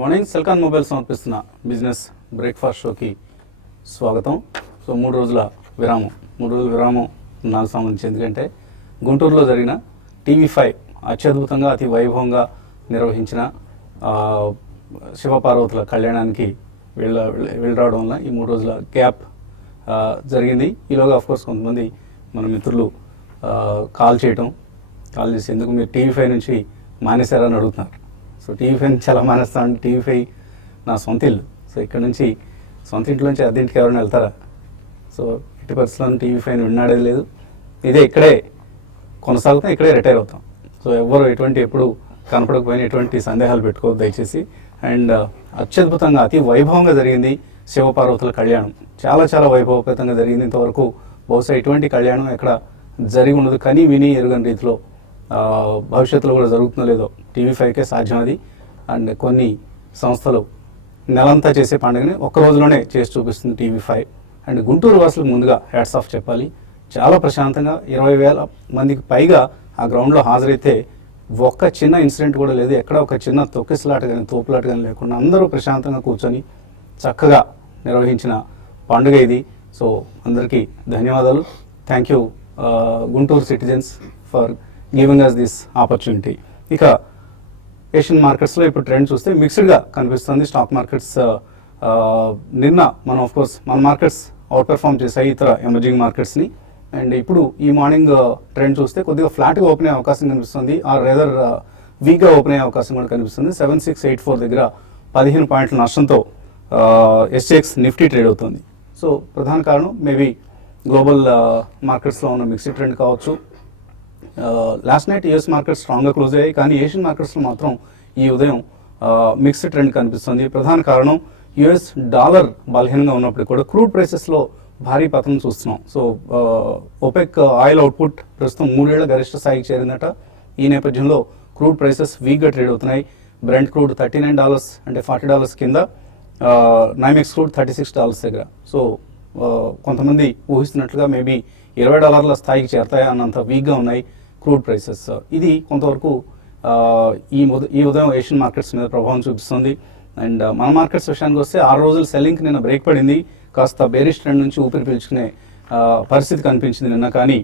Morning Celkon mobile సమర్పిస్తున్న business breakfast షోకి స్వాగతం. సో 3 రోజుల విరామం నాకు సంబంధించి, ఎందుకంటే గుంటూరులో జరిగిన TV5 అత్యద్భుతంగా అతి వైభవంగా నిర్వహించిన శివపార్వతుల కళ్యాణానికి వెళ్ళరావడం వల్ల ఈ 3 రోజుల గ్యాప్ జరిగింది. ఈలోగా ఆఫ్కోర్స్ కొంతమంది మన మిత్రులు కాల్ చేసి ఎందుకు మీరు TV5 నుంచి మానేశారని అడుగుతున్నారు. సో TV5 నుంచి ఎలా మానేస్తామంటే TV5 నా సొంత ఇల్లు. సో ఇక్కడ నుంచి సొంత ఇంట్లోంచి అద్దెంటికి ఎవరైనా వెళ్తారా? సో ఎట్టి పరిస్థితుల్లో TV5 విన్నాడేది లేదు. ఇదే ఇక్కడే కొనసాగుతాం, ఇక్కడే రిటైర్ అవుతాం. సో ఎవరు ఎప్పుడు కనపడకపోయినా ఎటువంటి సందేహాలు పెట్టుకోవద్దు దయచేసి. అండ్ అత్యద్భుతంగా అతి వైభవంగా జరిగింది శివపార్వతుల కళ్యాణం. చాలా చాలా వైభవపేతంగా జరిగింది. ఇంతవరకు బహుశా ఇటువంటి కళ్యాణం ఎక్కడ జరిగి ఉండదు. కానీ విని ఎరుగని రీతిలో భవిష్యత్తులో కూడా జరుగుతుందో లేదో TV5కే సాధ్యం అది. అండ్ కొన్ని సంస్థలు నెలంతా చేసే పండుగని ఒక్క రోజులోనే చేసి చూపిస్తుంది TV5. అండ్ గుంటూరు వాసులకు ముందుగా హ్యాట్స్ ఆఫ్ చెప్పాలి. చాలా ప్రశాంతంగా 20,000 మందికి పైగా ఆ గ్రౌండ్లో హాజరైతే ఒక్క చిన్న ఇన్సిడెంట్ కూడా లేదు. ఎక్కడ ఒక చిన్న తొక్కిసలాట కానీ తోపులాట కానీ లేకుండా అందరూ ప్రశాంతంగా కూర్చొని చక్కగా నిర్వహించిన పండుగ ఇది. సో అందరికీ ధన్యవాదాలు. Thank you Guntur citizens for giving us this opportunity. ఇక ఏషియన్ మార్కెట్స్లో ఇప్పుడు ట్రెండ్ చూస్తే మిక్స్డ్గా కనిపిస్తుంది. స్టాక్ మార్కెట్స్ నిన్న మన మార్కెట్స్ అవుట్ పెర్ఫామ్ చేశాయి ఇతర ఎమర్జింగ్ మార్కెట్స్ని. అండ్ ఇప్పుడు ఈ మార్నింగ్ ట్రెండ్ చూస్తే కొద్దిగా ఫ్లాట్గా ఓపెన్ అయ్యే అవకాశం కనిపిస్తుంది. ఆర్ రేదర్ వీక్గా ఓపెన్ అయ్యే అవకాశం కూడా కనిపిస్తుంది. 7684 దగ్గర 15 పాయింట్ల నష్టంతో SGX నిఫ్టీ ట్రేడ్ అవుతుంది. సో ప్రధాన కారణం మేబీ గ్లోబల్ మార్కెట్స్లో ఉన్న మిక్స్డ్ ట్రెండ్ కావచ్చు. లాస్ట్ నైట్ US మార్కెట్స్ స్ట్రాంగ్గా క్లోజ్ అయ్యాయి, కానీ ఏషియన్ మార్కెట్స్లో మాత్రం ఈ ఉదయం మిక్స్డ్ ట్రెండ్ కనిపిస్తుంది. ప్రధాన కారణం US డాలర్ బలహీనంగా ఉన్నప్పుడు కూడా క్రూడ్ ప్రైసెస్లో భారీ పతనం చూస్తున్నాం. సో OPEC ఆయిల్ అవుట్పుట్ ప్రస్తుతం 3 ఏళ్ల గరిష్ట స్థాయికి చేరిందట. ఈ నేపథ్యంలో క్రూడ్ ప్రైసెస్ వీక్గా ట్రేడ్ అవుతున్నాయి. బ్రెంట్ క్రూడ్ $39 అంటే $40 కింద, NYMEX క్రూడ్ $36 దగ్గర. సో కొంతమంది ఊహిస్తున్నట్లుగా మేబీ $20 స్థాయికి చేరతాయి అన్నంత వీక్గా ఉన్నాయి క్రూడ్ ప్రైసెస్. ఇది కొంతవరకు ఈ ఉదయం ఏషియన్ మార్కెట్స్ మీద ప్రభావం చూపిస్తుంది. అండ్ మన మార్కెట్స్ విషయానికి వస్తే 6 రోజుల సెల్లింగ్కి నిన్న బ్రేక్ పడింది. కాస్త బేరిష్ ట్రెండ్ నుంచి ఊపిరి పీల్చుకునే పరిస్థితి కనిపించింది నిన్న. కానీ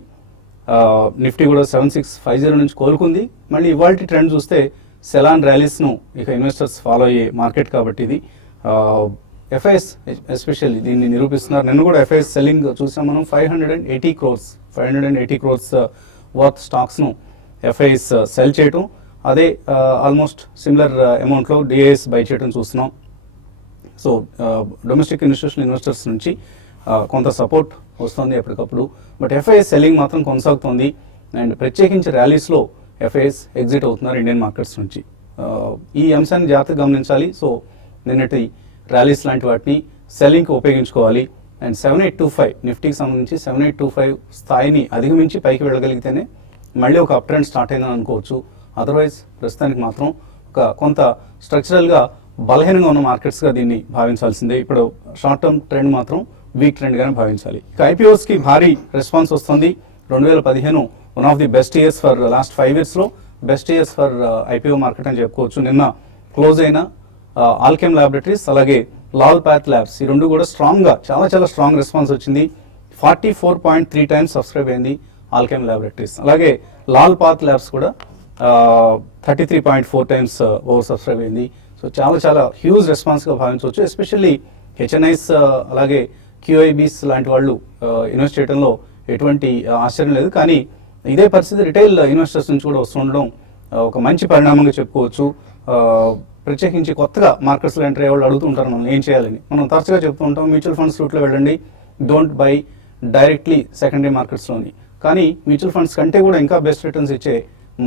నిఫ్టీ కూడా 7650 నుంచి కోలుకుంది. మళ్ళీ ఇవాళ ట్రెండ్ చూస్తే సెలాన్ ర్యాలీస్ను ఇక ఇన్వెస్టర్స్ ఫాలో అయ్యే మార్కెట్ కాబట్టి ఇది FIS ఎస్పెషల్లీ దీన్ని నిరూపిస్తున్నారు. నిన్న కూడా FIS సెల్లింగ్ చూసాం మనం. 580 crores వర్త్ స్టాక్స్ను FIS సెల్ చేయటం, అదే ఆల్మోస్ట్ సిమిలర్ అమౌంట్లో DIS బై చేయడం చూస్తున్నాం. సో డొమెస్టిక్ ఇన్స్టిట్యూషనల్ ఇన్వెస్టర్స్ నుంచి కొంత సపోర్ట్ వస్తుంది ఎప్పటికప్పుడు. బట్ FIS సెల్లింగ్ మాత్రం కొనసాగుతుంది. అండ్ ప్రత్యేకించి ర్యాలీస్లో FIS ఎగ్జిట్ అవుతున్నారు ఇండియన్ మార్కెట్స్ నుంచి. ఈ అంశాన్ని జాగ్రత్తగా గమనించాలి. సో నిన్నటి ర్యాలీస్ లాంటి వాటిని సెల్లింగ్కి ఉపయోగించుకోవాలి. అండ్ 7825 నిఫ్టీకి సంబంధించి 7825 స్థాయిని అధిగమించి పైకి వెళ్ళగలిగితేనే మళ్ళీ ఒక అప్ ట్రెండ్ స్టార్ట్ అయిందని అనుకోవచ్చు. అదర్వైజ్ ప్రస్తుతానికి మాత్రం కొంత స్ట్రక్చరల్గా బలహీనంగా ఉన్న మార్కెట్స్గా దీన్ని భావించాల్సిందే. ఇప్పుడు షార్ట్ టర్మ్ ట్రెండ్ మాత్రం వీక్ ట్రెండ్గానే భావించాలి. ఇక IPOస్కి భారీ రెస్పాన్స్ వస్తుంది. 2015 one of the best years for last 5 yearsలో best years for IPO market అని చెప్పుకోవచ్చు. నిన్న క్లోజ్ అయిన ఆల్కెమ్ ల్యాబొరేటరీస్ అలాగే లాల్ పాత్ ల్యాబ్స్ ఈ రెండు కూడా స్ట్రాంగ్గా చాలా స్ట్రాంగ్ రెస్పాన్స్ వచ్చింది. 44.3 times సబ్స్క్రైబ్ అయింది ఆల్కెమ్ ల్యాబొరేటరీస్. అలాగే లాల్ పాత్ ల్యాబ్స్ కూడా 33.4 times ఓవర్ సబ్స్క్రైబ్ అయింది. సో చాలా హ్యూజ్ రెస్పాన్స్గా భావించవచ్చు. ఎస్పెషల్లీ HNIs అలాగే QIBs లాంటి వాళ్ళు ఇన్వెస్ట్ చేయడంలో ఎటువంటి ఆశ్చర్యం లేదు. కానీ ఇదే పరిస్థితి రిటైల్ ఇన్వెస్టర్స్ నుంచి కూడా వస్తుండడం ఒక మంచి పరిణామంగా చెప్పుకోవచ్చు. ప్రత్యేకించి కొత్తగా మార్కెట్స్లో ఎంటర్ అయ్యే వాళ్ళు అడుగుతుంటారు మనం ఏం చేయాలని. మనం తరచుగా చెప్తూ ఉంటాం మ్యూచువల్ ఫండ్స్ రూట్లో వెళ్ళండి, డోంట్ బై డైరెక్ట్లీ సెకండరీ మార్కెట్స్లోని. కానీ మ్యూచువల్ ఫండ్స్ కంటే కూడా ఇంకా బెస్ట్ రిటర్న్స్ ఇచ్చే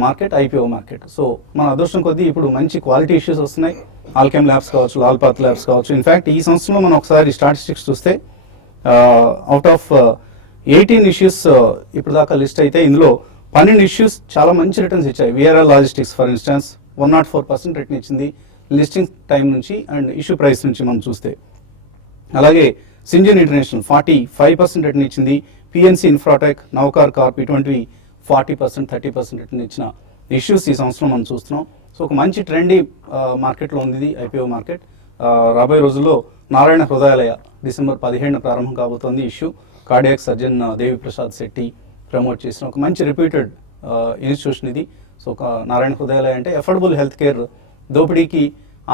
మార్కెట్ IPO మార్కెట్. సో మన అదృష్టం కొద్దీ ఇప్పుడు మంచి క్వాలిటీ ఇష్యూస్ వస్తున్నాయి. ఆల్కెమ్ ల్యాబ్స్ కావచ్చు, లాల్ పాత్ ల్యాబ్స్ కావచ్చు. ఇన్ఫ్యాక్ట్ ఈ సంవత్సరంలో మనం ఒకసారి స్టాటిస్టిక్స్ చూస్తే అవుట్ ఆఫ్ 18 ఇష్యూస్ ఇప్పుడు దాకా లిస్ట్ అయితే ఇందులో 12 ఇష్యూస్ చాలా మంచి రిటర్న్స్ ఇచ్చాయి. VRL logistics for instance 104% return ఇచ్చింది లిస్టింగ్ టైం నుంచి అండ్ ఇష్యూ ప్రైస్ నుంచి మనం చూస్తే. అలాగే సింజిన్ ఇంటర్నేషనల్ 45% రిటర్న్ ఇచ్చింది. PNC ఇన్ఫ్రాటెక్, నౌకార్ కార్ప్ ఇటువంటివి 40%, 30% రిటర్న్ ఇచ్చిన ఇష్యూస్ ఈ సంవత్సరం మనం చూస్తున్నాం. సో ఒక మంచి ట్రెండీ మార్కెట్లో ఉంది ఇది ఐపీఓ మార్కెట్. రాబోయే రోజుల్లో నారాయణ హృదయాలయ డిసెంబర్ 17 ప్రారంభం కాబోతోంది. ఇష్యూ కార్డియాక్ సర్జన్ దేవి ప్రసాద్ శెట్టి ప్రమోట్ చేసిన ఒక మంచి రిపీటెడ్ ఇన్స్టిట్యూషన్ ఇది. సో ఒక నారాయణ హృదయాలయ అంటే అఫోర్డబుల్ హెల్త్ కేర్, దోపిడీకి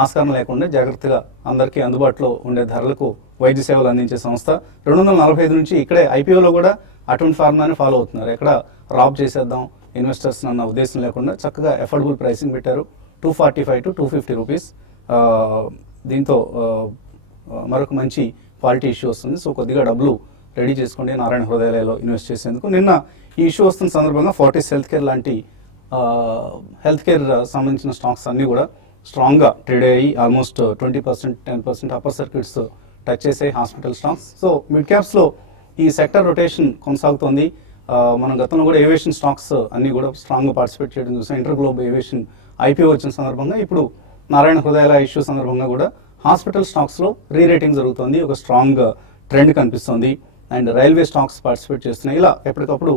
ఆస్కారం లేకుండా జాగ్రత్తగా అందరికీ అందుబాటులో ఉండే ధరలకు వైద్య సేవలు అందించే సంస్థ. 245 నుంచి ఇక్కడే ఐపీఓలో కూడా అటువంటి ఫార్ములాని ఫాలో అవుతున్నారు. ఎక్కడ రాబ్ చేసేద్దాం ఇన్వెస్టర్స్ అన్న ఉద్దేశం లేకుండా చక్కగా అఫోర్డబుల్ ప్రైసింగ్ పెట్టారు. 245 to 250 రూపీస్. దీంతో మరొక మంచి క్వాలిటీ ఇష్యూ వస్తుంది. సో కొద్దిగా డబ్బులు రెడీ చేసుకోండి నారాయణ హృదయాలయలో ఇన్వెస్ట్ చేసేందుకు. నిన్న ఈ ఇష్యూ వస్తున్న సందర్భంగా ఫోర్టిస్ హెల్త్ కేర్ లాంటి హెల్త్ కేర్ సంబంధించిన స్టాక్స్ అన్నీ కూడా స్ట్రాంగ్గా ట్రేడ్ అయ్యి ఆల్మోస్ట్ 20%, 10% అప్పర్ సర్క్యూట్స్ టచ్ చేసే హాస్పిటల్ స్టాక్స్. సో మిడ్ క్యాప్స్లో ఈ సెక్టర్ రొటేషన్ కొనసాగుతోంది. మనం గతంలో కూడా ఏవియేషన్ స్టాక్స్ అన్నీ కూడా స్ట్రాంగ్గా పార్టిసిపేట్ చేయడం చూసాం. ఇంటర్ గ్లోబల్ ఏవియేషన్ ఐపీఓ వచ్చిన సందర్భంగా ఇప్పుడు నారాయణ హృదయాలయ ఇష్యూ సందర్భంగా కూడా హాస్పిటల్ స్టాక్స్లో రీరేటింగ్ జరుగుతుంది. ఒక స్ట్రాంగ్ ట్రెండ్ కనిపిస్తుంది. అండ్ రైల్వే స్టాక్స్ పార్టిసిపేట్ చేస్తున్నాయి. ఇలా ఎప్పటికప్పుడు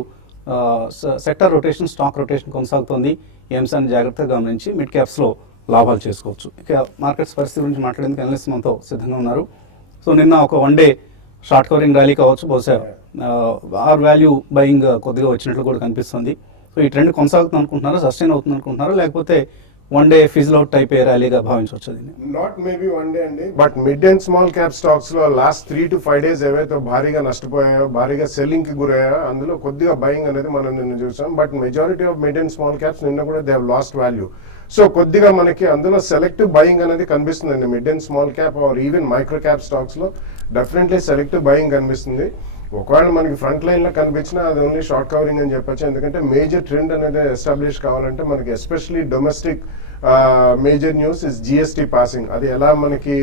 సెక్టర్ రొటేషన్, స్టాక్ రొటేషన్ కొనసాగుతోంది. ఈ అంశాన్ని జాగ్రత్తగా గమనించి మిడ్ క్యాప్స్లో లాభాలు చేసుకోవచ్చు. ఇక మార్కెట్స్ పరిస్థితి గురించి మాట్లాడేందుకు అనలిస్ట్ మనతో సిద్ధంగా ఉన్నారు. సో నిన్న ఒక one day short covering rally కావచ్చు, బహుశా ఆర్ వాల్యూ బయింగ్ కొద్దిగా వచ్చినట్లు కూడా కనిపిస్తుంది. సో ఈ ట్రెండ్ కొనసాగుతుంది అనుకుంటున్నారా, సస్టైన్ అవుతుంది అనుకుంటున్నారా, లేకపోతే one day fizzle out type a ర్యాలీగా భావించవచ్చు? నాట్ మేబీ వన్ డే అండి, but mid and small cap stocks లో లాస్ట్ 3 to 5 days ఏవైతే భారీగా నష్టపోయాయో, భారీగా సెల్లింగ్ కి గురయ్యాయో అందులో కొద్దిగా బయింగ్ అనేది మనం నిన్న చూసాం. But majority of mid and small caps నిన్న కూడా they have lost value. So కొద్దిగా మనకి అందులో సెలెక్టివ్ బయింగ్ అనేది కనిపిస్తుందండి. Mid and small cap or even micro cap stocks లో డెఫినెట్లీ సెలెక్టివ్ బయింగ్ కనిపిస్తుంది. ఒకవేళ మనకి ఫ్రంట్ లైన్ లో కనిపించినా అది ఓన్లీ షార్ట్ కవరింగ్ అని చెప్పొచ్చు. ఎందుకంటే మేజర్ ట్రెండ్ అనేది ఎస్టాబ్లిష్ కావాలంటే మనకి especially domestic major news is GST passing. అది ఎలా మనకి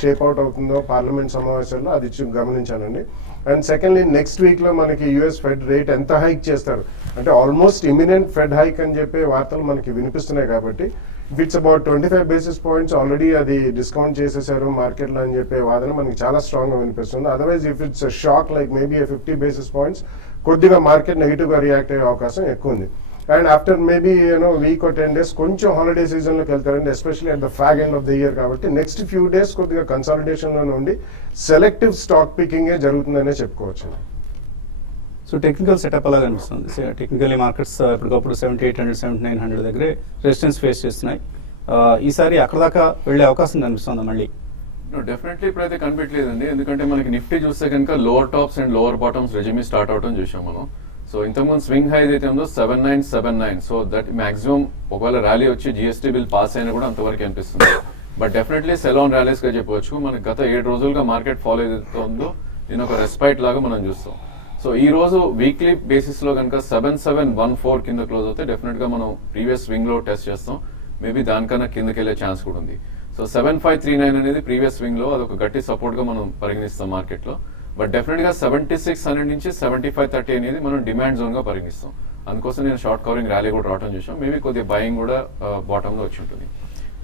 షేప్ అవుట్ అవుతుందో పార్లమెంట్ సమావేశాల్లో అది గమనించానండి. అండ్ సెకండ్లీ నెక్స్ట్ వీక్ లో మనకి యుఎస్ ఫెడ్ రేట్ ఎంత హైక్ చేస్తారు అంటే ఆల్మోస్ట్ ఇమినెంట్ ఫెడ్ హైక్ అని చెప్పే వార్తలు మనకి వినిపిస్తున్నాయి. కాబట్టి if it's about 25 basis points already అది డిస్కౌంట్ చేసేసారు మార్కెట్లో అని చెప్పే వాదన మనకి చాలా స్ట్రాంగ్ గా వినిపిస్తుంది. Otherwise if it's shock like maybe 50 basis points కొద్దిగా మార్కెట్ నెగిటివ్ గా రియాక్ట్ అయ్యే అవకాశం ఎక్కువ ఉంది. And after maybe week or 10 days కొంచెం హాలిడే సీజన్ లోకి వెళ్తారండి, especially at the fag end of the year. కాబట్టి నెక్స్ట్ ఫ్యూ డేస్ కొద్దిగా కన్సాలిడేషన్ లో ఉండి సెలెక్టివ్ స్టాక్ పికింగ్ జరుగుతుందనే చెప్పుకోవచ్చు. సో టెక్నికల్ సెటప్ అలా కనిపిస్తుంది. టెక్నికల్లీ మార్కెట్స్ ఎప్పటికప్పుడు 7800, 7900 దగ్గరే రెసిస్టెన్స్ ఫేస్ చేస్తున్నాయి. ఈసారి అక్కడ దాకా వెళ్ళే అవకాశం కనిపిస్తుందా మళ్ళీ? డెఫినెట్లీ ఇప్పుడైతే కనిపించలేదండి. ఎందుకంటే మనకి నిఫ్టీ చూస్తే కనుక lower tops and lower bottoms resume start అవడం చూసాం మనం. సో ఇంతకుముందు స్వింగ్ హై అయితే ఉందో 7979. సో దట్ మాక్సిమం ఒకవేళ ర్యాలీ వచ్చి జిఎస్టీ బిల్ పాస్ అయినా కూడా అంతవరకు అనిపిస్తుంది. But definitely sell on rallies గా చెప్పవచ్చు. మనకి గత 7 రోజులుగా మార్కెట్ ఫాలో ఏదైతే ఉందో దీని ఒక రెస్పైట్ లాగా మనం చూస్తాం. సో ఈ రోజు వీక్లీ బేసిస్ లో కనుక 7714 కింద క్లోజ్ అవుతే డెఫినెట్ గా మనం ప్రీవియస్ స్వింగ్ లో టెస్ట్ చేస్తాం. మేబీ దానికన్నా కిందకి వెళ్ళే ఛాన్స్ కూడా ఉంది. సో 7539 అనేది ప్రీవియస్ స్వింగ్ లో అదొక గట్టి సపోర్ట్ గా మనం పరిగణిస్తాం మార్కెట్ లో. బట్ డెఫినెట్ గా 7600 నుంచి 7530 అనేది మనం డిమాండ్ జోన్ గా పరిగణిస్తాం. అందుకోసం నేను షార్ట్ కవరింగ్ ర్యాలీ కూడా రావడం చూసాం. మేబీ కొద్దిగా బయింగ్ కూడా బాటమ్ లో వచ్చి ఉంటుంది.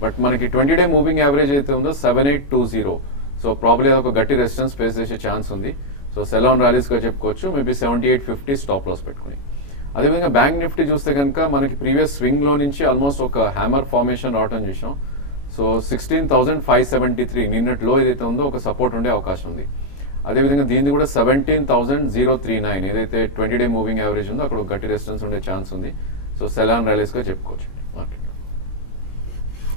బట్ మనకి 20-day మూవింగ్ యావరేజ్ అయితే ఉందో 7820. సో ప్రాబ్లీ అదొక గట్టి రెసిస్టెన్స్ ఫేస్ చేసే ఛాన్స్ ఉంది. సో సెల్ ఆన్ ర్యాలీస్ గా చెప్పుకోవచ్చు. మేబీ 7850 స్టాప్ లాస్ పెట్టుకుని. అదేవిధంగా బ్యాంక్ నిఫ్టీ చూస్తే కనుక మనకి ప్రీవియస్ స్వింగ్ లో నుంచి ఆల్మోస్ట్ ఒక హ్యామర్ ఫార్మేషన్ రావడం చూసాం. సో 16,573 నిన్నటి లో ఏదైతే ఉందో ఒక సపోర్ట్ ఉండే అవకాశం ఉంది. అదేవిధంగా దీన్ని కూడా 17,039 ఏదైతే 20-day మూవింగ్ యావరేజ్ ఉందో అక్కడ గట్టి రెసిస్టెన్స్ ఉండే ఛాన్స్ ఉంది. సో సెల్ ఆన్ ర్యాలీస్ గా చెప్పుకోవచ్చు మార్కెట్.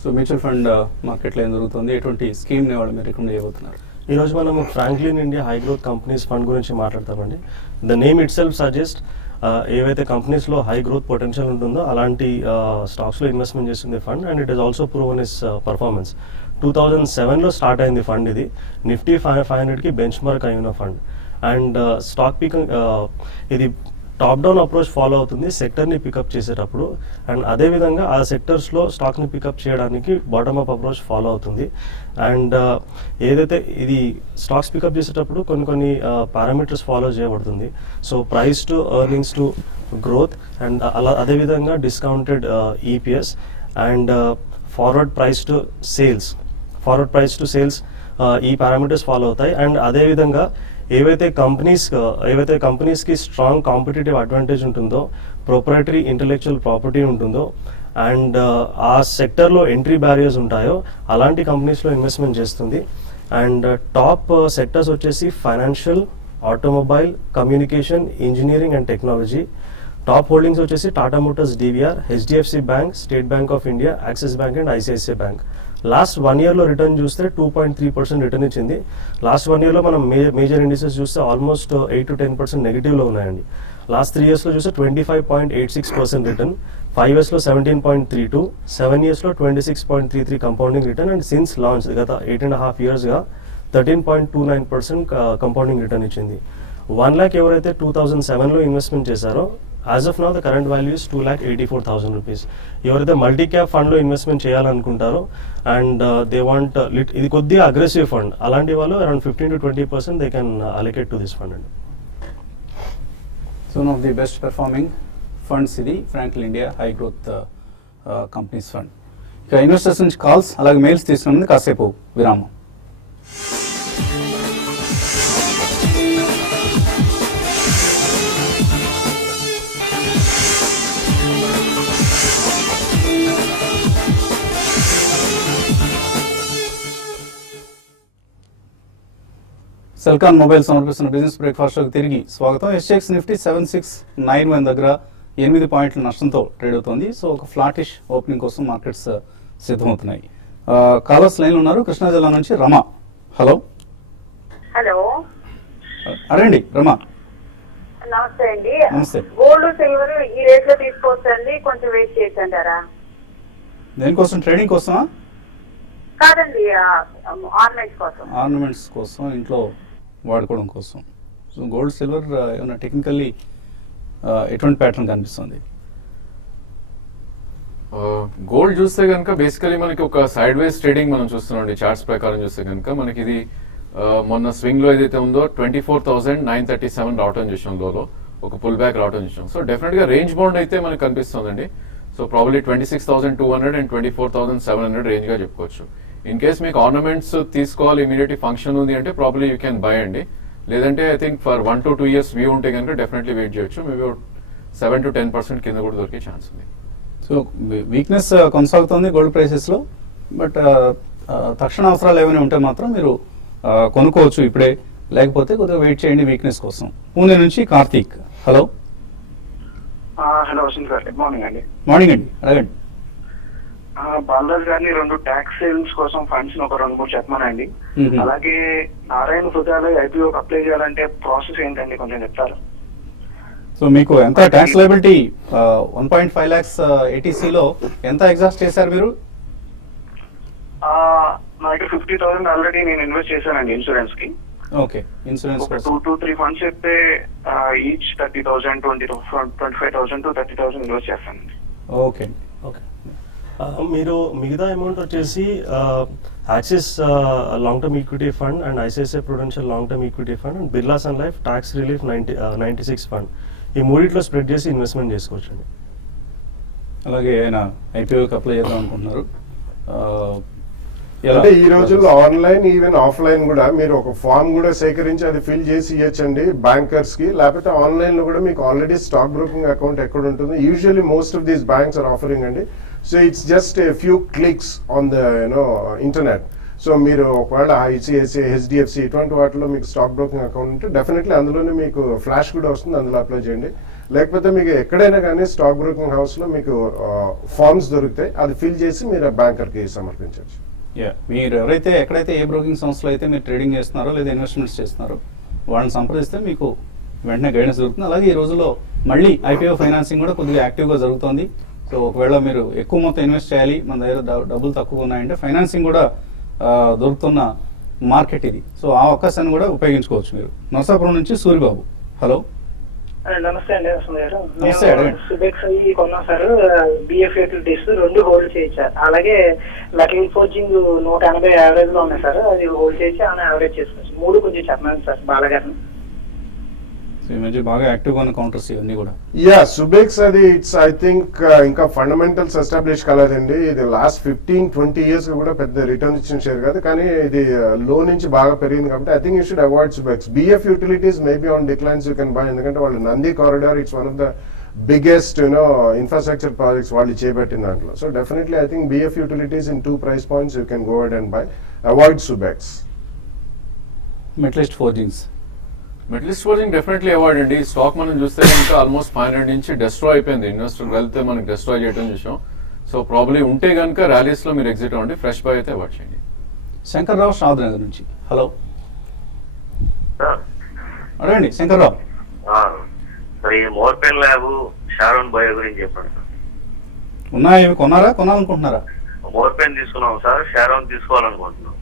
సో మ్యూచువల్ ఫండ్ మార్కెట్లో ఏం జరుగుతుంది, ఎటువంటి స్కీమ్ ని వాళ్ళు మీరు రికమెండ్ చేయబోతున్నారు? ఈరోజు మనము Franklin India high growth companies fund గురించి మాట్లాడతామండి. The name itself suggest ఏవైతే కంపెనీస్లో హై గ్రోత్ పొటెన్షియల్ ఉంటుందో అలాంటి స్టాక్స్లో ఇన్వెస్ట్మెంట్ చేస్తుంది fund. And it is also proven is performance. 2007లో స్టార్ట్ అయింది ఫండ్. ఇది నిఫ్టీ 500కి బెంచ్ మార్క్ అయిన ఫండ్. అండ్ స్టాక్ పికింగ్ ఇది టాప్ డౌన్ అప్రోచ్ ఫాలో అవుతుంది సెక్టర్ని పికప్ చేసేటప్పుడు. అండ్ అదేవిధంగా ఆ సెక్టర్స్లో స్టాక్ని పికప్ చేయడానికి బాటమ్ అప్ అప్రోచ్ ఫాలో అవుతుంది. అండ్ ఏదైతే ఇది స్టాక్స్ పికప్ చేసేటప్పుడు కొన్ని పారామీటర్స్ ఫాలో చేయబడుతుంది. So price to earnings to growth and అదేవిధంగా discounted EPS and forward price to sales ఈ పారామీటర్స్ ఫాలో అవుతాయి. అండ్ అదేవిధంగా ఏవైతే కంపెనీస్కి స్ట్రాంగ్ కాంపిటేటివ్ అడ్వాంటేజ్ ఉంటుందో, ప్రొప్రైటరీ ఇంటెలెక్చువల్ ప్రాపర్టీ ఉంటుందో, అండ్ ఆ సెక్టర్లో ఎంట్రీ బ్యారియర్స్ ఉంటాయో అలాంటి కంపెనీస్లో ఇన్వెస్ట్మెంట్ చేస్తుంది. అండ్ టాప్ సెక్టర్స్ వచ్చేసి financial, automobile, communication, engineering and technology. Top holdings వచ్చేసి Tata Motors DVR, HDFC Bank, State Bank of India, Axis Bank and ICICI Bank. Last 1 yearలో రిటర్న్ చూస్తే 2.3% రిటర్న్ ఇచ్చింది. లాస్ట్ 1 yearలో మనం మేజర్ ఇండిసెస్ చూస్తే almost 8 to 10% నెగిటివ్లో ఉన్నాయండి. Last 3 yearsలో చూస్తే 25.86% return, 5 yearsలో 17.32, 7 yearsలో 26.33 compounding return and since launch గత 8.5 yearsగా 13.29% కంపౌండింగ్ రిటర్న్ ఇచ్చింది. 1 lakh ఎవరైతే 2007లో ఇన్వెస్ట్మెంట్ చేశారో as of now the current value is 2,84,000 rupees. ఎవరైతే మల్టీ క్యాప్ ఫండ్లో ఇన్వెస్ట్మెంట్ చేయాలనుకుంటారో అండ్ దే వాంట్ ఇది కొద్దిగా అగ్రెసివ్ ఫండ్, అలాంటి వాళ్ళు around 15 to 20% they can allocate to this fund అండి. So one of the best performing funds ఇది Franklin India high growth companies fund. ఇక ఇన్వెస్టర్స్ నుంచి కాల్స్ అలాగే మెయిల్స్ తీసుకున్నది కాసేపు విరామం. సెల్కాన్ మొబైల్ సమర్పిస్తున్న బిజినెస్ బ్రేక్ఫాస్ట్ షోకి తిరిగి స్వాగతం. SGX నిఫ్టీ 7691 దగ్గర 8 పాయింట్ల నష్టంతో ట్రేడ్ అవుతోంది. సో ఒక ఫ్లాటిష్ ఓపెనింగ్ కోసం మార్కెట్స్ సిద్ధమవుతున్నాయి. కాలర్స్ లైన్ ఉన్నారు. కృష్ణా జిల్లా నుంచి రమ. హలో హలో, అడండి రమ. నమస్తే అండి. నమస్తే. గోల్డ్ సిల్వర్ ఈ రేట్ లో తీసుకోవచ్చండి, కొంచెం వెయిట్ చేయంటారా? దేనికోసం? ట్రేడింగ్ కోసమా? కాదండి, ఆర్నమెంట్స్ కోసం. ఆర్నమెంట్స్ కోసం, ఇంట్లో వాడుకోవడం కోసం. సో గోల్డ్ సిల్వర్ ఏమైనా టెక్నికల్లీ ఎటువంటి ప్యాటర్న్ కనిపిస్తుంది? గోల్డ్ చూస్తే కనుక బేసికలీ మనకి ఒక సైడ్ వేస్ ట్రేడింగ్ మనం చూస్తున్నాం. చార్ట్స్ ప్రకారం చూస్తే కనుక మనకి ఇది మొన్న స్వింగ్ లో ఏదైతే ఉందో 24,937 రావటం చూసాం, లోలో ఒక పుల్ బ్యాక్ రావటం చూసాం. సో డెఫినెట్ గా రేంజ్ బౌండ్ అయితే మనకు కనిపిస్తుందండి. సో ప్రాబ్లీ 26,200 అండ్ 24,700 రేంజ్ గా చెప్పుకోవచ్చు. ఇన్ కేస్ మీకు ఆర్నమెంట్స్ తీసుకోవాలి, ఇమీడియట్ ఫంక్షన్ ఉంది అంటే ప్రాబ్లీ యూ క్యాన్ బై అండి. లేదంటే I think for 1 to 2 years view ఉంటే కనుక డెఫినెట్లీ వెయిట్ చేయొచ్చు. మేబీ 7 to 10% కింద కూడా దొరికే ఛాన్స్ ఉంది. సో వీక్నెస్ కొనసాగుతుంది గోల్డ్ ప్రైసెస్లో. బట్ తక్షణ అవసరాలు ఏమైనా ఉంటే మాత్రం మీరు కొనుక్కోవచ్చు ఇప్పుడే, లేకపోతే కొద్దిగా వెయిట్ చేయండి వీక్నెస్ కోసం. పూణే నుంచి కార్తీక్. హలో. హలో వసంత్ గారు, గుడ్ మార్నింగ్ అండి. మార్నింగ్ అండి, అడగండి. బాలరాజ్ గారిని 2 ట్యాక్స్ సేవింగ్స్ కోసం ఫండ్స్ ఒక 2-3 చెప్పమనండి. అలాగే నారాయణ హృదయాలు IPO అప్లై చేయాలంటే ప్రాసెస్ ఏంటండి, కొంచెం చెప్తారు? సో మీకు ఎంత ట్యాక్స్ లయబిలిటీ 1.5 lakhs ATCలో ఎంత ఎగ్జాస్ట్ చేశారు మీరు? నా దగ్గర 50,000 ఆల్రెడీ నేను ఇన్వెస్ట్ చేశానండి ఇన్సూరెన్స్ కి. ఓకే, ఇన్సూరెన్స్ ఒక 2 to 3 ఫండ్స్ చెప్తే ఈచ్ 30,000, 25,000 to 30,000 ఇన్వెస్ట్ చేస్తానండి. ఓకే. ఓకే, మీరు మిగతా అమౌంట్ వచ్చేసి Axis long term equity fund and ICICI prudential long term equity fund and Birla sun life tax relief 96 fund, ఈ మూడిట్లో స్ప్రెడ్ చేసి ఇన్వెస్ట్మెంట్ చేసుకోవచ్చండి. అలాగే ఆయన IPOకి అప్లై చేద్దాం అనుకుంటున్నారు. అంటే ఈ రోజుల్లో ఆన్లైన్ ఈవెన్ ఆఫ్లైన్ కూడా మీరు ఒక ఫామ్ కూడా సేకరించి అది ఫిల్ చేసి ఇవ్వచ్చండి బ్యాంకర్స్ కి. లేకపోతే ఆన్లైన్ లో కూడా మీకు ఆల్రెడీ స్టాక్ బ్రోకింగ్ అకౌంట్ ఎక్కడ ఉంటుంది. Usually most of these banks are offering అండి. So it's just a few clicks on the internet. So మీరు ఒకవేళ ICICI, HDFC ఇటువంటి వాటిలో మీకు స్టాక్ బ్రోకింగ్ అకౌంట్ ఉంటే డెఫినెట్లీ అందులోనే మీకు ఫ్లాష్ కూడా వస్తుంది, అందులో అప్లై చేయండి. లేకపోతే మీకు ఎక్కడైనా కానీ స్టాక్ బ్రోకింగ్ హౌస్ లో మీకు ఫార్మ్స్ దొరుకుతాయి, అది ఫిల్ చేసి మీరు బ్యాంకర్ కి సమర్పించవచ్చు. మీరు ఎవరైతే ఎక్కడైతే ఏ బ్రోకింగ్ సంస్థలో అయితే మీరు ట్రేడింగ్ చేస్తున్నారో లేదా ఇన్వెస్ట్మెంట్స్ చేస్తున్నారో వాళ్ళని సంప్రదిస్తే మీకు వెంటనే గైడెన్స్ దొరుకుతుంది. అలాగే ఈ రోజుల్లో మళ్ళీ IPO ఫైనాన్సింగ్ కూడా కొద్దిగా యాక్టివ్గా జరుగుతుంది. సో ఒకవేళ మీరు ఎక్కువ మొత్తం ఇన్వెస్ట్ చేయాలి, మన దగ్గర డబ్బులు తక్కువ ఉన్నాయంటే ఫైనాన్సింగ్ కూడా దొరుకుతున్న మార్కెట్ ఇది. సో ఆ అవకాశాన్ని కూడా ఉపయోగించుకోవచ్చు మీరు. నరసాపురం నుంచి సూరిబాబు. హలో. నమస్తే అండి వసంత్ గారు. నమస్తే, అడగండి. సుబెక్స్ అవి కొన్నాం సార్, BF యూటిలిటీస్ 2 హోల్డ్ చేయొచ్చు. అలాగే లకింగ్ ఫోర్జింగ్ 180 యావరేజ్ లో ఉన్నాయి సార్, అది హోల్డ్ చేసి ఆమె యావరేజ్ చేసుకోవచ్చు. 3 కొంచెం చెప్పండి సార్ బాలగారిని. ఈ మధ్య బాగా యాక్టివ్గా ఉన్న కౌంటర్స్ ఇవన్నీ కూడా. సుబెక్స్ అది ఇట్స్ ఐ థింక్ ఇంకా ఫండమెంటల్స్ ఎస్టాబ్లిష్ కాలేదండి. ఇది లాస్ట్ 15-20 years కూడా పెద్ద రిటర్న్ ఇచ్చిన షేర్ కాదు, కానీ ఇది లో నుంచి బాగా పెరిగింది కాబట్టి I think you should avoid Subex. BF utilities maybe on declines you can buy, ఎందుకంటే వాళ్ళు Nandi corridor it's one of the biggest infrastructure projects వాళ్ళు చేపట్టిన దాంట్లో. So definitely I think BF utilities in 2 price points you can go ahead and buy. Avoid Subex. Metalyst Forgings. Metalyst Forging definitely avoid అండి. Stock మనం చూస్తే కనుక almost 500 నుంచి destroy అయిపోయింది. Investor వెళ్తే మనకి డిస్ట్రాయ్ చేయడం చూసాం. సో ప్రాబ్లీ ఉంటే కనుక ర్యాలీస్ లో మీరు ఎగ్జిట్ అవ్వండి. ఫ్రెష్ బై అయితే అవాయిడ్ చేయండి. శంకర్రావు షాద్నగర్ నుంచి. Hello, sir. అడగండి శంకర్రావు. సార్, ఈ మోర్పెన్ ల్యాబ్ షారోన్ బయో గురించి చెప్పండి సార్. ఉన్నాయా, ఇవి కొన్నారా, కొనాలనుకుంటున్నారా? మోర్పెన్ తీసుకున్నాం సార్, షారోన్ తీసుకోవాలనుకుంటున్నాం.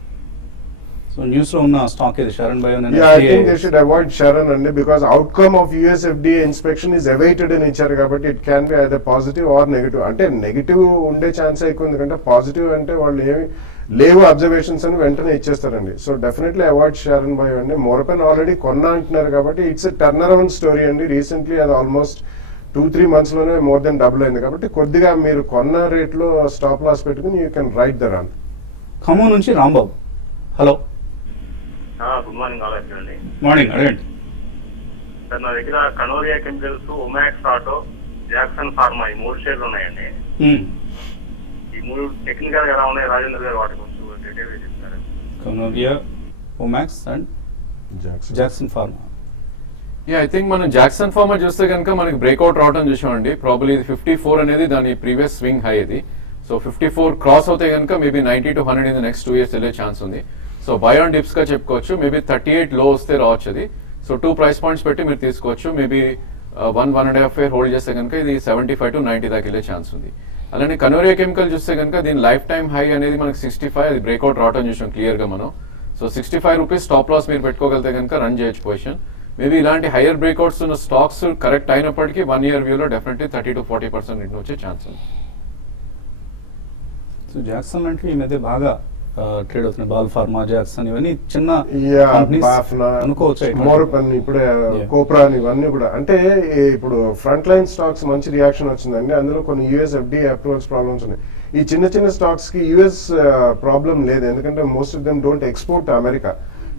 సో న్యూస్ లో ఉన్న స్టాక్ ఇది Sharon bio. Yeah, I think they should avoid Sharon and because outcome of US FDA inspection is awaited in ఇచ్చారు కాబట్టి it can be either positive or negative. అంటే negative ఉండే chance ఎక్కువ, ఎందుకంటే positive అంటే వాళ్ళు ఏమి లేవు అబ్జర్వేషన్స్ అని వెంటనే ఇచ్చేస్తారండి. So definitely avoid Sharon Bio అండి. మోర్పెన్ ఆల్రెడీ కొన్నా అంటున్నారు కాబట్టి ఇట్స్ టర్న్ అరౌండ్ స్టోరీ అండి. రీసెంట్లీ అది ఆల్మోస్ట్ 2-3 months లోనే మోర్ దెన్ డబుల్ అయింది కాబట్టి కొద్దిగా మీరు కొన్న రేట్లో స్టాప్ లాస్ పెట్టుకుని you can ride the run. Khammam నుంచి రాంబాబు. హలో, గుడ్ మార్నింగ్ ఆలోచన అండి. మార్నింగ్, అడగండి. సార్, నా దగ్గర Kanoria Chemicals, Omax Auto, Jackson Pharma ఈ 3 షేర్లు ఉన్నాయండి. ఈ 3 టెక్నికల్ ఎలా ఉన్నాయి రాజేంద్ర గారు, వాటి కొంచెం డీటెయిల్ గా చెప్తారా? Kanoria, Omax and Jackson Pharma. I think మనం జాక్సన్ ఫార్మా చూస్తే కనుక మనకి బ్రేక్అవుట్ రావడం చూసామండి. ప్రాబ్లీ ఇది 54 అనేది దాని ప్రీవియస్ స్వింగ్ హై ఇది. సో 54 క్రాస్ అవుతే కనుక maybe 90 to 100 in the next 2 years వెళ్ళే ఛాన్స్ ఉంది. సో బై ఆన్ డిప్స్ గా చెప్పుకోవచ్చు. మేబీ 38 లో వస్తే రావచ్చు అది. సో 2 price points పెట్టి మీరు తీసుకోవచ్చు. మేబీ 1.5 year హోల్డ్ చేస్తే కనుక ఇది 75 to 90 దాకా వెళ్ళే ఛాన్స్ ఉంది. అలానే కనోరియా కెమికల్ చూస్తే కనుక దీని లైఫ్ టైమ్ హై అనేది మనకి 65, అది బ్రేక్అవుట్ రావడం చూసాం క్లియర్ గా మనం. సో 65 రూపీస్ స్టాప్ లాస్ మీరు పెట్టుకోగలితే కనుక రన్ చేయొచ్చు పొజిషన్. మేబీ ఇలాంటి హైయర్ బ్రేక్అవుట్స్ ఉన్న స్టాక్స్ కరెక్ట్ అయినప్పటికీ 1 year వ్యూలో డెఫినెట్లీ 30 to 40% రిటర్న్ వచ్చే ఛాన్స్ ఉంది. సో జాక్సన్ అంటే ఈ మధ్య బాగా ట్రేడ్ అవుతున్నాయి. బాల్ ఫార్మా, జాక్సన్ ఇవన్నీ చిన్న అనుకోవచ్చు. మోర్పెన్ ఇప్పుడే కోప్రా ఇవన్నీ కూడా అంటే ఇప్పుడు ఫ్రంట్ లైన్ స్టాక్స్ మంచి రియాక్షన్ వచ్చిందండి. అందులో కొన్ని US FDA అప్రూవల్స్ ప్రాబ్లమ్స్ ఉన్నాయి. ఈ చిన్న చిన్న స్టాక్స్ కి US ప్రాబ్లం లేదు, ఎందుకంటే most of them don't export America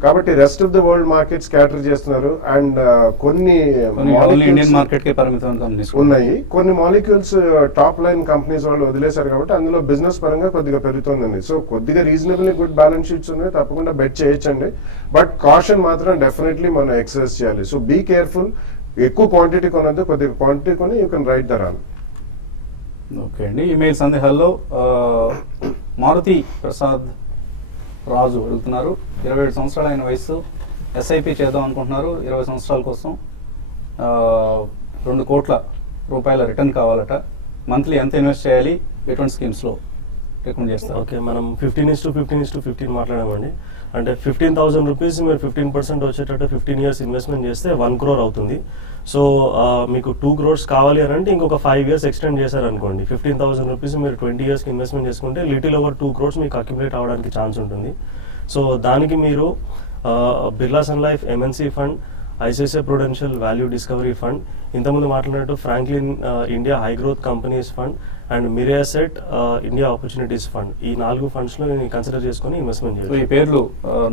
కాబట్టి rest of the world markets cater చేస్తున్నారు. అండ్ కొన్ని ఇండియన్ మార్కెట్ కే పరిమితం కంపెనీస్ ఉన్నాయి. కొన్ని మాలిక్యూల్స్ టాప్ లైన్ కంపెనీస్ వాళ్ళు వదిలేశారు కాబట్టి అందులో బిజినెస్ పరంగా కొద్దిగా పెరుగుతుందండి. సో కొద్దిగా రీజనబుల్లీ గుడ్ బ్యాలెన్స్ షీట్స్ ఉన్నాయి, తప్పకుండా బెట్ చేయొచ్చండి. బట్ కాషన్ మాత్రం డెఫినెట్లీ మనం ఎక్సర్సైజ్ చేయాలి. So be careful. ఎక్కువ క్వాంటిటీ కొనద్దు, కొద్దిగా క్వాంటిటీ కొని you can ride the run. Okay అండి. ఈమెయిల్ సందేహాల్లో మారుతి ప్రసాద్ రాజు వెళ్తున్నారు. 27 సంవత్సరాలు అయిన వయసు, SIP చేద్దాం అనుకుంటున్నారు 20 సంవత్సరాల కోసం. 2 కోట్ల రూపాయల రిటర్న్ కావాలట. మంత్లీ ఎంత ఇన్వెస్ట్ చేయాలి, ఎటువంటి స్కీమ్స్లో రికమెండ్ చేస్తారు? ఓకే, మనం 15:15:15 మాట్లాడామండి. అంటే 15,000 రూపీస్ మీరు 15% వచ్చేటట్టు 15 years ఇన్వెస్ట్మెంట్ చేస్తే 1 crore అవుతుంది. సో మీకు 2 crores కావాలి అని అంటే ఇంకొక 5 years ఎక్స్టెండ్ చేశారనుకోండి, 15,000 రూపీస్ మీరు 20 yearsకి ఇన్వెస్ట్మెంట్ చేసుకుంటే లిటిల్ ఓవర్ 2 crores మీకు అక్యుములేట్ అవ్వడానికి ఛాన్స్ ఉంటుంది. సో దానికి మీరు Birla sun life MNC fund, ICICI Prudential value discovery fund, ఇంతకుముందు మాట్లాడినట్టు Franklin India high growth companies fund and Mirae Asset India opportunities fund, ఈ 4 ఫండ్స్లో నేను కన్సిడర్ చేసుకుని ఇన్వెస్ట్మెంట్ చేయాలి. ఈ పేర్లు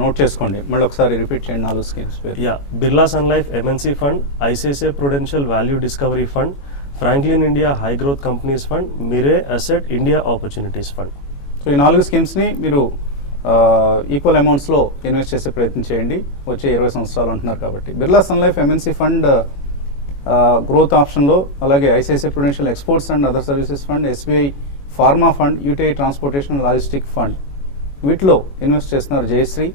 నోట్ చేసుకోండి, మళ్ళీ ఒకసారి రిపీట్ చేయండి 4 స్కీమ్స్ పేరు. Birla sun life MNC fund, ICICI Prudential value discovery fund, Franklin India high growth companies fund, Mirae Asset India opportunities fund. So ఈ 4 స్కీమ్స్ని మీరు ఈక్వల్ అమౌంట్స్లో ఇన్వెస్ట్ చేసే ప్రయత్నం చేయండి. వచ్చే 20 సంవత్సరాలు అంటున్నారు కాబట్టి. Birla sun life MNC fund growth ఆప్షన్లో, అలాగే ICICI prudential exports and other services fund, SBI pharma fund, UTI transportation logistic fund, వీటిలో ఇన్వెస్ట్ చేస్తున్నారు జయశ్రీ.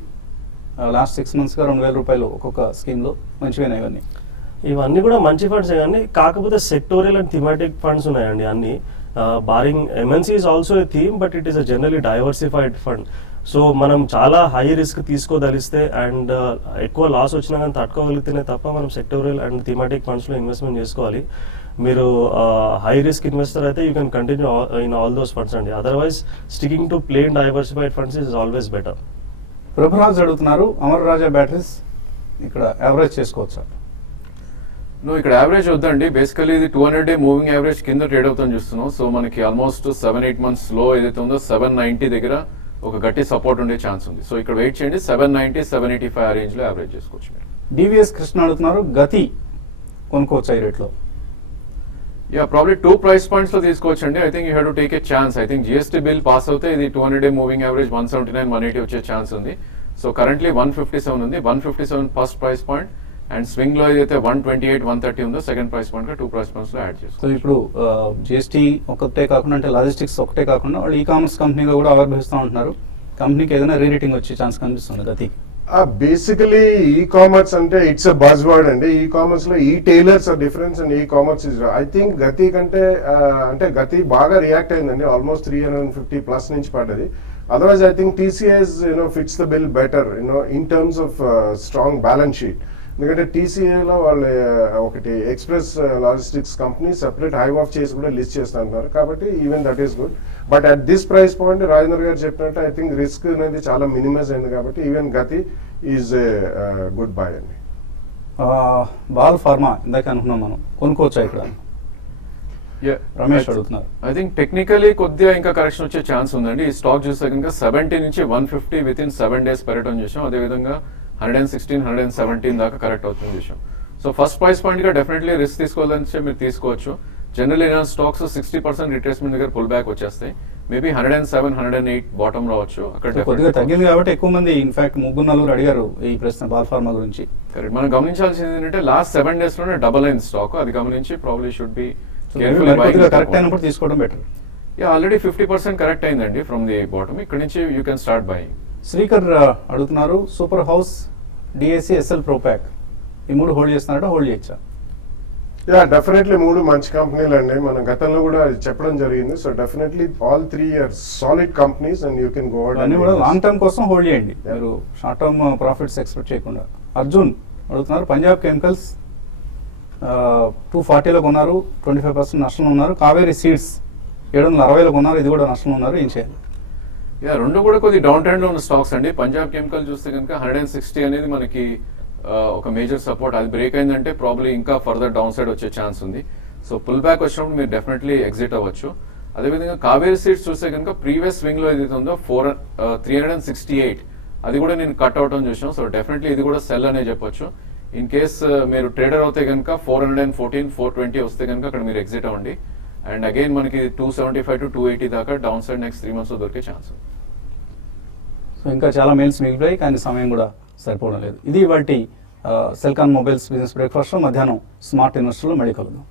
లాస్ట్ 6 monthsగా 2,000 రూపాయలు ఒక్కొక్క స్కీమ్లో. మంచివేనా ఇవన్నీ? ఇవన్నీ కూడా మంచి ఫండ్సే కానీ కాకపోతే సెక్టోరియల్ అండ్ థిమాటిక్ ఫండ్స్ ఉన్నాయండి అన్ని. Barring MNC is also a theme, but it is a generally diversified fund. So మనం చాలా హై రిస్క్ తీసుకోదలిస్తే అండ్ ఎక్కువ లాస్ వచ్చినా కానీ తట్టుకోగలిగితేనే తప్ప మనం సెక్టోరియల్ అండ్ థీమాటిక్ ఫండ్స్లో ఇన్వెస్ట్మెంట్ చేసుకోవాలి. మీరు హై రిస్క్ ఇన్వెస్టర్ అయితే you can continue in all those funds అండి. Otherwise sticking to plain diversified funds is always better. Prabhuraj అడుగుతున్నారు, అమర్ రాజా బ్యాటరీస్ ఇక్కడ యావరేజ్ చేసుకోవచ్చా? నువ్వు ఇక్కడ యావరేజ్ వద్దండి. బేసికలీ ఇది 200-day మూవింగ్ యావరేజ్ కింద ట్రేడ్ అవుతుందని చూస్తున్నాం. సో మనకి ఆల్మోస్ట్ 7-8 months లో ఏదైతే ఉందో 790 దగ్గర ఒక గట్టి సపోర్ట్ ఉండే ఛాన్స్ ఉంది. సో ఇక్కడ వెయిట్ చేయండి. 790-785 ఆ రేంజ్ లో యావరేజ్ చేసుకోవచ్చు మీరు. DVS కృష్ణ అడుగుతున్నారు, గతి కొనుక్కోవచ్చు ఈ రేట్లో? యా ప్రాబ్లీ 2 ప్రైస్ పాయింట్స్ లో తీసుకోవచ్చండి. I think you have to take a chance. I think GST bill pass అవుతే ఇది 200-డే మూవింగ్ యావరేజ్ 179, 180 వచ్చే ఛాన్స్ ఉంది. సో కరెంట్లీ 157 ఉంది. 157 first price point and swing లో ఏదైతే 128, 130 ఉందో సెకండ్ ప్రైస్ పాయింట్ గా 2 ప్రైస్ పాయింట్స్ లో యాడ్ సో చేసుకోవచ్చు. ఇప్పుడు జిఎస్టీ ఒకటే కాకుండా అంటే లాజిస్టిక్స్ ఒకటే కాకుండా వాళ్ళు ఈ కామర్స్ కంపెనీగా కూడా ఆవిర్భవిస్తూ ఉంటున్నారు. కంపెనీకి ఏదైనా రీరేటింగ్ వచ్చే ఛాన్స్ కనిపిస్తుంది గతి. బేసికలీ ఈ కామర్స్ అంటే ఇట్స్ అ బజ్ వర్డ్ అండి. ఈ కామర్స్ లో e tailers are difference and e commerce is I think గతి కంటే అంటే గతి బాగా రియాక్ట్ అయిందండి. ఆల్మోస్ట్ 350 ప్లస్ నుంచి పడ్డది. Otherwise I think TCS fits the bill better in terms of strong balance sheet. ఎందుకంటే టీసీఏలో వాళ్ళు ఒకటి express logistics company separate hive off చేసి కూడా లిస్ట్ చేస్తున్నారు. కాబట్టి even that is good. But at this price point Rajendra garu చెప్పినట్టు ఐ థింక్ రిస్క్ అనేది చాలా మినిమైజ్ అయింది. కాబట్టి ఈవెన్ గతి ఈజ్ గుడ్ బై అండి. బాల్ ఫార్మా ఇందాక అనుకున్నాం మనం కొనుక్కోవచ్చా ఇక్కడ? రమేష్ అడుగుతున్నారు. ఐ థింక్ టెక్నికలీ కొద్దిగా ఇంకా కరెక్షన్ వచ్చే ఛాన్స్ ఉందండి. ఈ స్టాక్ చూస్తే కనుక 70 నుంచి 150 విత్ ఇన్ 7 days పెరగడం చూసాం. అదేవిధంగా 116, 117 దాకా కరెక్ట్ అవుతుంది చూసాం. సో ఫస్ట్ ప్రైస్ పాయింట్ గా డెఫినెట్లీ రిస్క్ తీసుకోవాలని మీరు తీసుకోవచ్చు. జనరల్ అయినా స్టాక్స్ 60% రిట్రేస్మెంట్ దగ్గర పుల్ బ్యాక్ వచ్చేస్తాయి. మేబీ 107, 108 బాటమ్ రావచ్చు. అక్కడ కొద్దిగా తగ్గింది కాబట్టి ఎక్కువ మంది ఇన్ఫాక్ట్ 3-4 అడిగారు ఈ ప్రశ్న బాల్ ఫార్మా గురించి. కరెక్ట్. మనం గమనించాల్సింది ఏంటంటే లాస్ట్ 7 days లోనే డబల్ అయింది స్టాక్. అది గమనించి ప్రాబ్లీ షుడ్ బి కరెక్ట్ అయినప్పుడు తీసుకోవడం బెటర్. ఆల్రెడీ 50% కరెక్ట్ అయిందండి ఫ్రమ్ ది బాటమ్. ఇక్కడ నుంచి you can start buying. Srikar అడుగుతున్నారు Super House, DSC, SL Propack ఈ 3 హోల్డ్ చేస్తున్నారట, హోల్డ్ చేయొచ్చా? డెఫినెట్లీ 3 మంచి కంపెనీలు అండి. మనం గతంలో కూడా చెప్పడం జరిగింది. So definitely all 3 are solid companies and you can go out. అన్ని కూడా లాంగ్ టర్మ్ కోసం హోల్డ్ చేయండి, మీరు షార్ట్ టర్మ్ ప్రాఫిట్స్ ఎక్స్పెక్ట్ చేయకుండా. అర్జున్ అడుగుతున్నారు పంజాబ్ కెమికల్స్ 240లో కొన్నారు, 25% నష్టంలో ఉన్నారు. కావేరీ సీడ్స్ 760లో కొన్నారు, ఇది కూడా నష్టంలో ఉన్నారు, ఏం చేయాలి? రెండు కూడా కొద్ది డౌన్ ట్రెండ్ లో ఉన్న స్టాక్స్ అండి. పంజాబ్ కెమికల్ చూస్తే కనుక 160 అనేది మనకి ఒక మేజర్ సపోర్ట్. అది బ్రేక్ అయిందంటే ప్రాబ్లీ ఇంకా ఫర్దర్ డౌన్ సైడ్ వచ్చే ఛాన్స్ ఉంది. సో పుల్ బ్యాక్ వచ్చినప్పుడు మీరు డెఫినెట్లీ ఎగ్జిట్ అవ్వచ్చు. అదేవిధంగా కావేరీ సీడ్స్ చూస్తే కనుక ప్రీవియస్ స్వింగ్ లో ఏదైతే ఉందో 368 అది కూడా నేను కట్ అవటం చూసాం. సో డెఫినెట్లీ ఇది కూడా సెల్ అనే చెప్పొచ్చు. ఇన్ కేస్ మీరు ట్రేడర్ అవుతే కనుక 414, 420 వస్తే కనుక అక్కడ మీరు ఎగ్జిట్ అవ్వండి. అండ్ అగైన్ మనకి 275 to 280 దాకా డౌన్ సైడ్ నెక్స్ట్ 3 months దొరికే ఛాన్స్ ఉంది. సో ఇంకా చాలా మెయిల్స్ మిగిలిపోయాయి కానీ సమయం కూడా సరిపోవడం లేదు. ఇది ఇవాల్టి సెల్కాన్ మొబైల్స్ బిజినెస్ బ్రేక్ఫాస్ట్. మధ్యాహ్నం స్మార్ట్ ఇన్వెస్టర్లో మళ్ళీ కలుద్దాం.